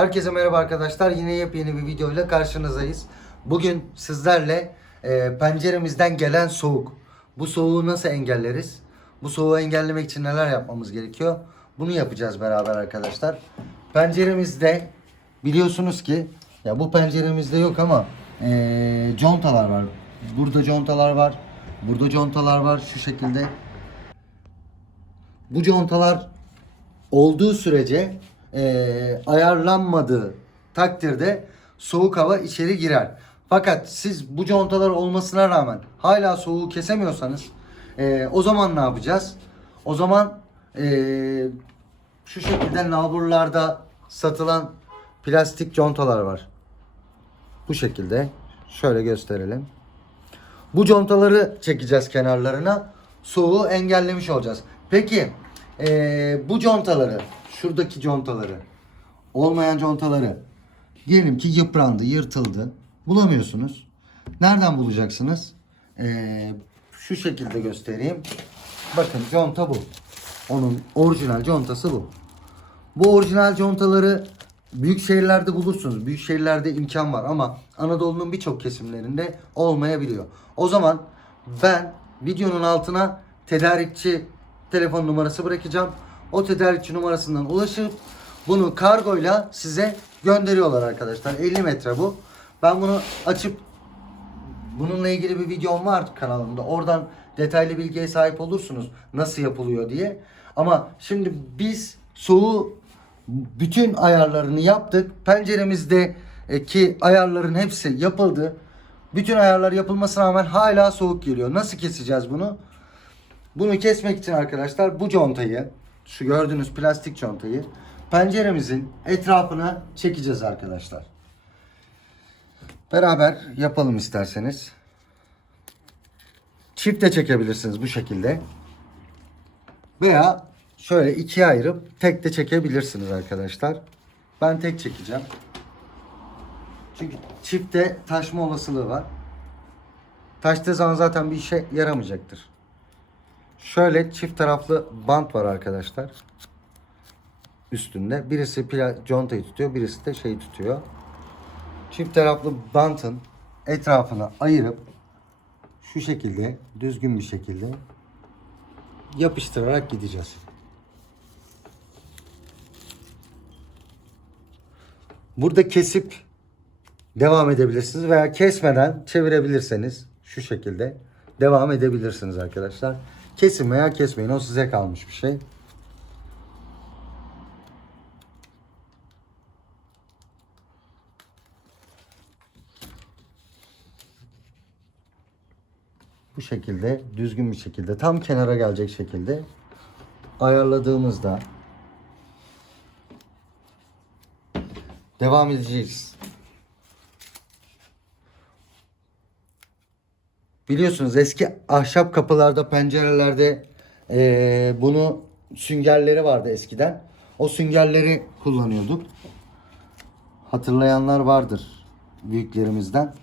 Herkese merhaba arkadaşlar. Yine yepyeni bir videoyla karşınızdayız. Bugün sizlerle e, penceremizden gelen soğuk. Bu soğuğu nasıl engelleriz? Bu soğuğu engellemek için neler yapmamız gerekiyor? Bunu yapacağız beraber arkadaşlar. Penceremizde biliyorsunuz ki ya bu penceremizde yok ama e, contalar var. Burada contalar var. Burada contalar var şu şekilde. Bu contalar olduğu sürece eee, ayarlanmadığı takdirde soğuk hava içeri girer. Fakat siz bu contalar olmasına rağmen hala soğuğu kesemiyorsanız eee, o zaman ne yapacağız? O zaman eee, şu şekilde nalburlarda satılan plastik contalar var. Bu şekilde şöyle gösterelim. Bu contaları çekeceğiz kenarlarına. Soğuğu engellemiş olacağız. Peki eee, bu contaları, şuradaki contaları, olmayan contaları diyelim ki yıprandı, yırtıldı. Bulamıyorsunuz. Nereden bulacaksınız? Eee, şu şekilde göstereyim. Bakın conta bu. Onun orijinal contası bu. Bu orijinal contaları büyük şehirlerde bulursunuz. Büyük şehirlerde imkan var ama Anadolu'nun birçok kesimlerinde olmayabiliyor. O zaman ben videonun altına tedarikçi telefon numarası bırakacağım. O tedarikçi numarasından ulaşıp bunu kargoyla size gönderiyorlar arkadaşlar. 50 metre bu. Ben bunu açıp Bununla ilgili bir videom var kanalımda. Oradan detaylı bilgiye sahip olursunuz nasıl yapılıyor diye. Ama şimdi biz soğuğu bütün ayarlarını yaptık. Penceremizdeki ayarların hepsi yapıldı. Bütün ayarlar yapılmasına rağmen hala soğuk geliyor. Nasıl keseceğiz bunu? Bunu kesmek için arkadaşlar bu contayı, şu gördüğünüz plastik contayı penceremizin etrafına çekeceğiz arkadaşlar. Beraber yapalım isterseniz. Çift de çekebilirsiniz bu şekilde. Veya şöyle ikiye ayırıp tek de çekebilirsiniz arkadaşlar. Ben tek çekeceğim. Çünkü çifte taşma olasılığı var. Taştığı zaman zaten bir işe yaramayacaktır. Şöyle çift taraflı bant var arkadaşlar. Üstünde. Birisi contayı tutuyor, birisi de şeyi tutuyor çift taraflı bantın etrafına ayırıp şu şekilde düzgün bir şekilde yapıştırarak gideceğiz. Burada kesip devam edebilirsiniz veya kesmeden çevirebilirseniz şu şekilde devam edebilirsiniz arkadaşlar. Kesin veya kesmeyin o size kalmış bir şey. bu şekilde düzgün bir şekilde tam kenara gelecek şekilde ayarladığımızda devam edeceğiz. Biliyorsunuz eski ahşap kapılarda, pencerelerde eee, bunu süngerleri vardı eskiden. O süngerleri kullanıyorduk. Hatırlayanlar vardır büyüklerimizden.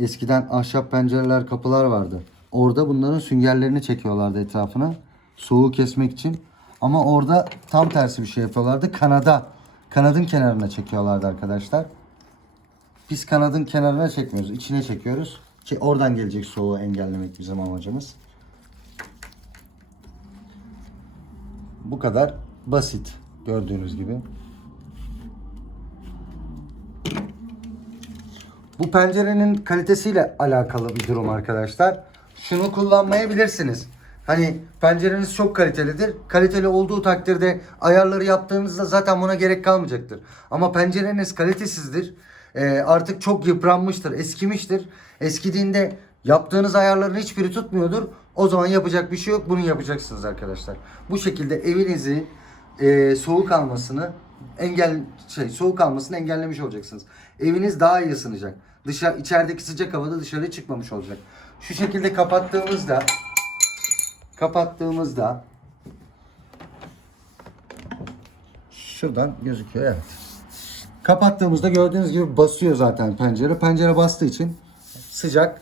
Eskiden ahşap pencereler, kapılar vardı. Orada bunların süngerlerini çekiyorlardı etrafına. Soğuğu kesmek için. Ama orada tam tersi bir şey yapıyorlardı. Kanada, kanadın kenarına çekiyorlardı arkadaşlar. Biz kanadın kenarına çekmiyoruz. içine çekiyoruz. Ki oradan gelecek soğuğu engellemek bizim amacımız. Bu kadar basit gördüğünüz gibi. Bu pencerenin kalitesiyle alakalı bir durum arkadaşlar. Şunu kullanmayabilirsiniz. Hani pencereniz çok kalitelidir. Kaliteli olduğu takdirde ayarları yaptığınızda zaten buna gerek kalmayacaktır. Ama pencereniz kalitesizdir. Ee, artık çok yıpranmıştır, eskimiştir. Eskidiğinde yaptığınız ayarların hiçbiri tutmuyordur. O zaman yapacak bir şey yok. Bunu yapacaksınız arkadaşlar. Bu şekilde evinizi e, soğuk almasını engel şey soğuk almasını engellemiş olacaksınız. Eviniz daha iyi ısınacak. Dışarı içerideki sıcak havada dışarı çıkmamış olacak. Şu şekilde kapattığımızda kapattığımızda şuradan gözüküyor evet. Kapattığımızda gördüğünüz gibi basıyor zaten pencere. Pencere bastığı için sıcak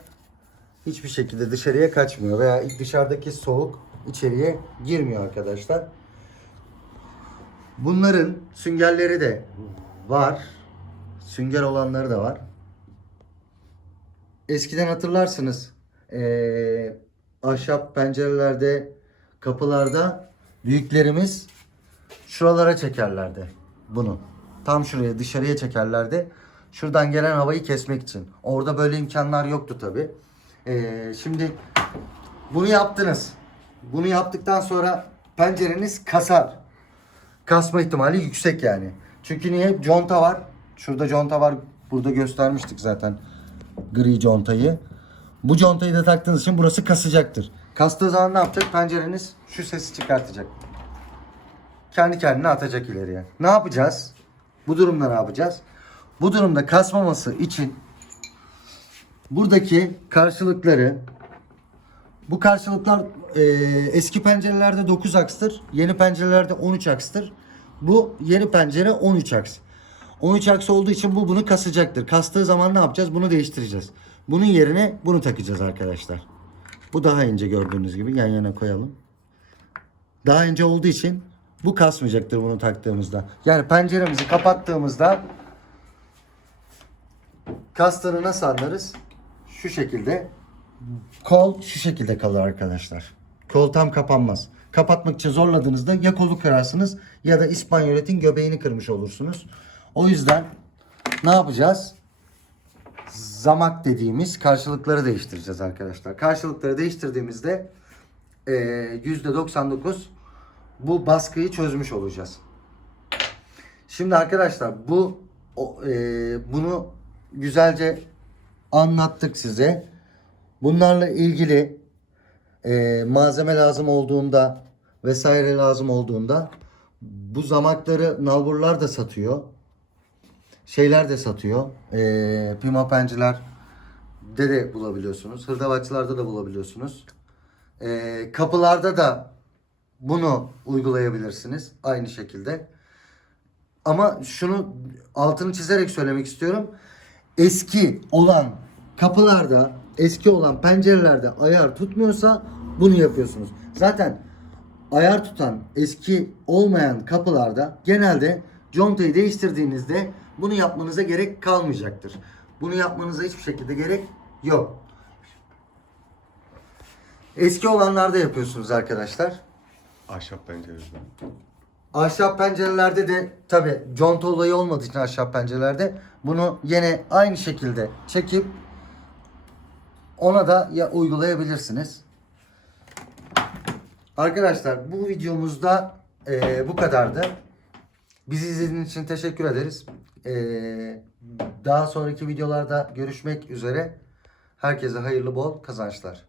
hiçbir şekilde dışarıya kaçmıyor veya dışarıdaki soğuk içeriye girmiyor arkadaşlar. Bunların süngerleri de var. Sünger olanları da var. Eskiden hatırlarsınız eee, ahşap pencerelerde, kapılarda büyüklerimiz şuralara çekerlerdi bunu. Tam şuraya dışarıya çekerlerdi. Şuradan gelen havayı kesmek için. Orada böyle imkanlar yoktu tabi. şimdi bunu yaptınız. Bunu yaptıktan sonra pencereniz kasar. Kasma ihtimali yüksek yani. Çünkü niye? Conta var. Şurada conta var. Burada göstermiştik zaten gri contayı. Bu contayı da taktığınız için burası kasacaktır. Kastığı zaman ne yapacak? Pencereniz şu sesi çıkartacak. Kendi kendine atacak ileriye. Ne yapacağız? Bu durumda ne yapacağız? Bu durumda kasmaması için buradaki karşılıkları bu karşılıklar e, eski pencerelerde 9 akstır. Yeni pencerelerde 13 akstır. Bu yeni pencere 13 aks. 13 aks olduğu için bu bunu kasacaktır. Kastığı zaman ne yapacağız? Bunu değiştireceğiz. Bunun yerine bunu takacağız arkadaşlar. Bu daha ince gördüğünüz gibi yan yana koyalım. Daha ince olduğu için bu kasmayacaktır bunu taktığımızda. Yani penceremizi kapattığımızda kastığını nasıl anlarız? Şu şekilde Kol şu şekilde kalır arkadaşlar. Kol tam kapanmaz. Kapatmak için zorladığınızda ya kolu kırarsınız ya da İspanyoletin göbeğini kırmış olursunuz. O yüzden ne yapacağız? Zamak dediğimiz karşılıkları değiştireceğiz arkadaşlar. Karşılıkları değiştirdiğimizde eee, %99 bu baskıyı çözmüş olacağız. Şimdi arkadaşlar bu o, eee, bunu güzelce anlattık size. Bunlarla ilgili e, malzeme lazım olduğunda vesaire lazım olduğunda bu zamakları nalburlar da satıyor. Şeyler de satıyor. E, pimapenciler de de bulabiliyorsunuz. Hırdavatçılarda da bulabiliyorsunuz. E, kapılarda da bunu uygulayabilirsiniz aynı şekilde. Ama şunu altını çizerek söylemek istiyorum. Eski olan kapılarda, eski olan pencerelerde ayar tutmuyorsa bunu yapıyorsunuz. Zaten ayar tutan eski olmayan kapılarda genelde contayı değiştirdiğinizde bunu yapmanıza gerek kalmayacaktır. Bunu yapmanıza hiçbir şekilde gerek yok. Eski olanlarda yapıyorsunuz arkadaşlar. Ahşap penceresi. Ahşap pencerelerde de tabi conta olayı olmadığı için ahşap pencerelerde bunu yine aynı şekilde çekip ona da ya uygulayabilirsiniz. Arkadaşlar bu videomuzda eee, bu kadardı. Bizi izlediğiniz için teşekkür ederiz. Eee, daha sonraki videolarda görüşmek üzere. Herkese hayırlı bol kazançlar.